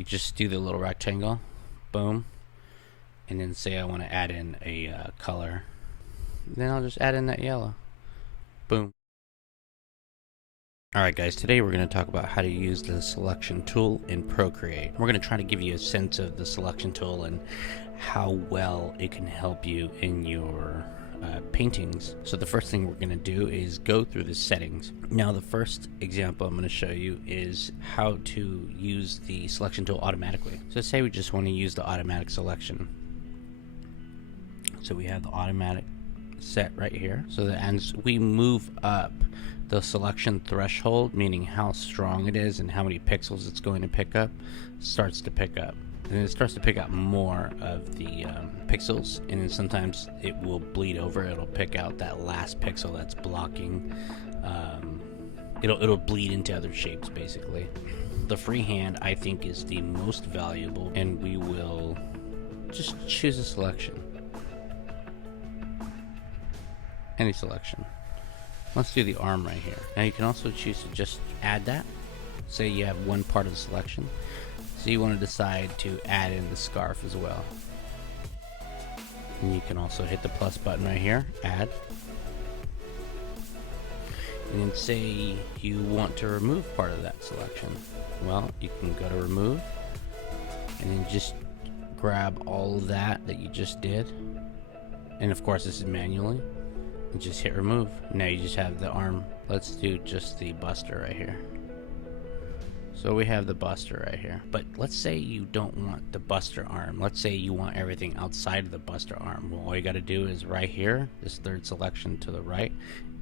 You just do the little rectangle, boom, and then say I want to add in a color. Then I'll just add in that yellow, boom. Alright guys, today we're going to talk about how to use the selection tool in Procreate. We're going to try to give you a sense of the selection tool and how well it can help you in your paintings. So the first thing we're going to do is go through the settings. Now the first example I'm going to show you is how to use the selection tool automatically. So say we just want to use the automatic selection. So we have the automatic set right here. So that as we move up the selection threshold, meaning how strong it is and how many pixels it's going to pick up, starts to pick up. And it starts to pick up more of the pixels, and then sometimes it will bleed over. It'll pick out that last pixel that's blocking. It'll bleed into other shapes basically. The freehand I think is the most valuable, and we will just choose a selection. Any selection. Let's do the arm right here. Now you can also choose to just add that. Say you have one part of the selection. So you want to decide to add in the scarf as well. And you can also hit the plus button right here, add. And then say you want to remove part of that selection. Well, you can go to remove and then just grab all of that you just did. And of course this is manually. And just hit remove. Now you just have the arm. Let's do just the buster right here. So we have the buster right here. But let's say you don't want the buster arm. Let's say you want everything outside of the buster arm. Well, all you got to do is right here, this third selection to the right,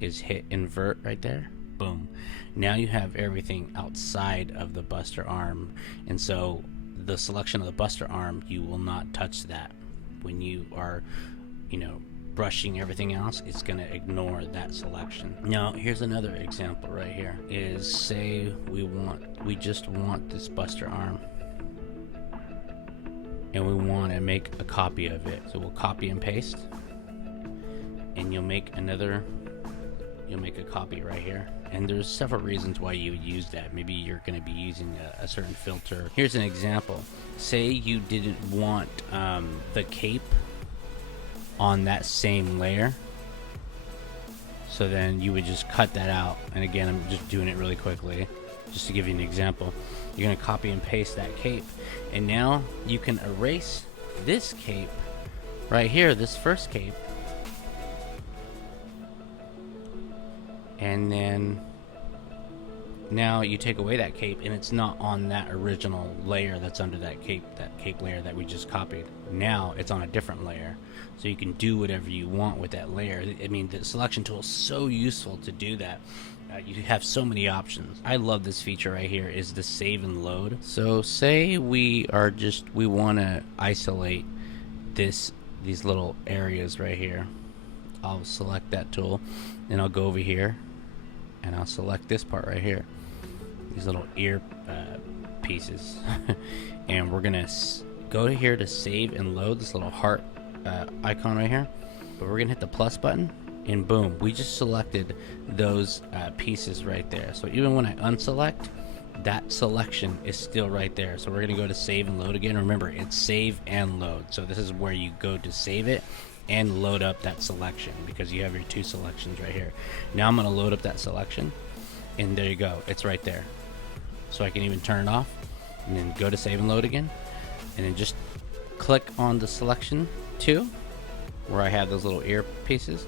is hit invert right there. Boom. Now you have everything outside of the buster arm. And so the selection of the buster arm, you will not touch that. When you are, brushing everything else, it's going to ignore that selection. Now here's another example right here, is say we just want this buster arm and we want to make a copy of it. So we'll copy and paste, and you'll make a copy right here. And there's several reasons why you would use that. Maybe you're going to be using a certain filter. Here's an example. Say you didn't want the cape on that same layer, so then you would just cut that out. And again, I'm just doing it really quickly just to give you an example. You're going to copy and paste that cape, and now you can erase this cape right here, this first cape, and then now you take away that cape and it's not on that original layer that's under that cape layer that we just copied. Now it's on a different layer, so you can do whatever you want with that layer. I mean, the selection tool is so useful to do that. You have so many options. I love this feature right here, is the save and load. So say we want to isolate these little areas right here. I'll select that tool and I'll go over here and I'll select this part right here, these little ear pieces. And we're gonna go to here to save and load, this little heart icon right here, but we're gonna hit the plus button, and boom, we just selected those pieces right there. So even when I unselect, that selection is still right there. So we're gonna go to save and load again. Remember, it's save and load, so this is where you go to save it and load up that selection, because you have your two selections right here. Now I'm gonna load up that selection, and there you go, it's right there. So I can even turn it off and then go to save and load again, and then just click on the selection 2 where I have those little ear pieces.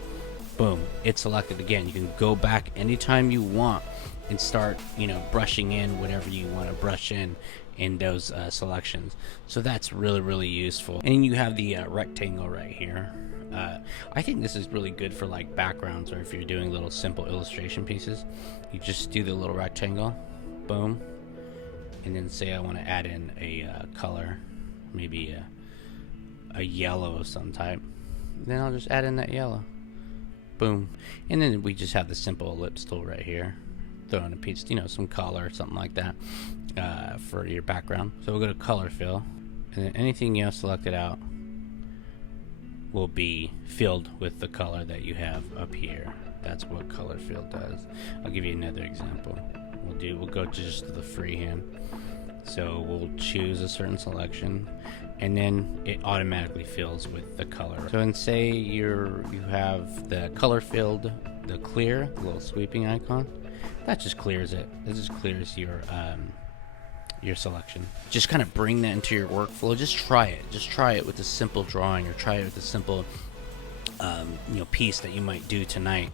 Boom, it's selected again. You can go back anytime you want and start brushing in whatever you want to brush in those selections. So that's really useful. And you have the rectangle right here. I think this is really good for like backgrounds, or if you're doing little simple illustration pieces. You just do the little rectangle, boom, and then say I want to add in a color, maybe a yellow of some type. Then I'll just add in that yellow, boom. And then we just have the simple ellipse tool right here. Throw in a piece, some color or something like that for your background. So we'll go to color fill, and then anything you have selected out will be filled with the color that you have up here. That's what color fill does. I'll give you another example. We'll go to just the freehand. So we'll choose a certain selection, and then it automatically fills with the color. So, and say you have the color filled, the clear, the little sweeping icon, that just clears it. It just clears your selection. Just kind of bring that into your workflow. Just try it. Just try it with a simple drawing, or try it with a simple piece that you might do tonight,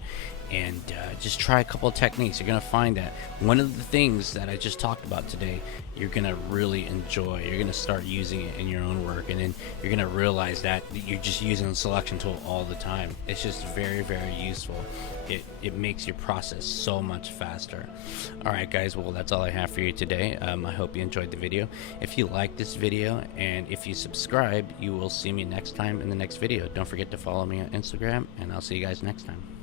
and just try a couple of techniques. You're gonna find that one of the things that I just talked about today, you're gonna really enjoy. You're gonna start using it in your own work, and then you're gonna realize that you're just using the selection tool all the time. It's just very, very useful. It makes your process so much faster. Alright guys, well, that's all I have for you today. I hope you enjoyed the video. If you like this video, and if you subscribe, you will see me next time in the next video. Don't forget to follow me on Instagram, and I'll see you guys next time.